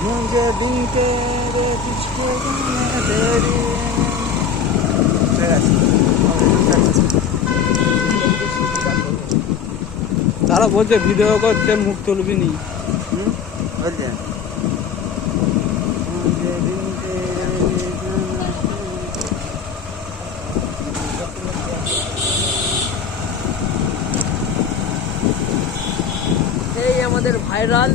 मुझे दिन तेरे तुझको जाने तेरी তারা বলছে ভিডিও করছে মুখ তুলবি নি বলছে मुझे दिन तेरे এই আমাদের ভাইরাল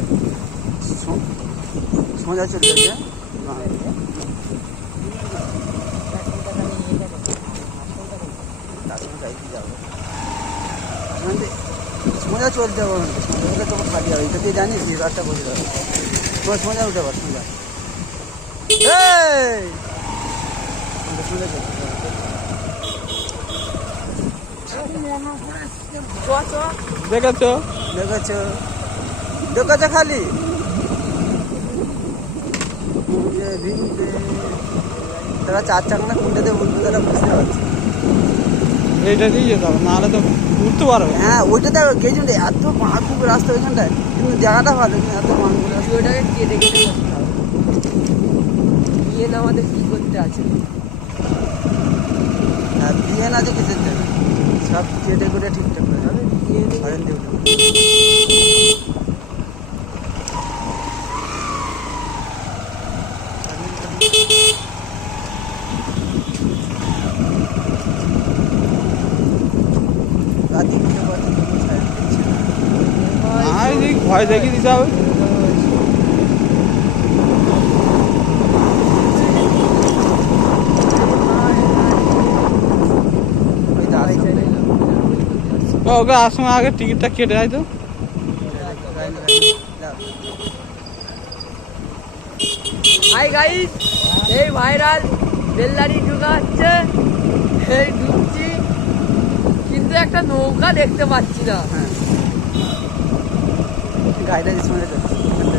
সোজা চলে যাচ্ছে সোজা চলতে হবে সোজা তো খালি হবে এটা দিয়ে জানিস রাস্তা বসে যাবে তোমার সোজা উঠে পার সোজা সোজা চলতে দেখেছো দেখেছো দেখেছো খালি তারা চার চাকা না কোনটাতে উঠবে তারা বুঝতে পারছে এইটা দিয়ে যেতে হবে নাহলে তো উঠতে পারবে হ্যাঁ ওইটাতে গেছিলাম এত মাহবুব রাস্তা ওইখানটায় কিন্তু জায়গাটা ভালো কিন্তু এত মাহবুব রাস্তা ওটাকে কেটে কেটে করতে হবে বিয়ে না আমাদের কি করতে আছে আর বিয়ে না যে কিসের জন্য সব কেটে করে ঠিকঠাক করে আমি বিয়ে নেই ফাইন দিয়ে উঠে ভয় দেখিয়ে দিতে হবে ওকে আসার সময় আগে টিকিটটা কেটে দেয় তো হাই গাইস এই ভাইরাল বেলদারি ঢুকা হচ্ছে এই ঢুকছি কিন্তু একটা নৌকা দেখতে পাচ্ছি না গাড়িটা সময়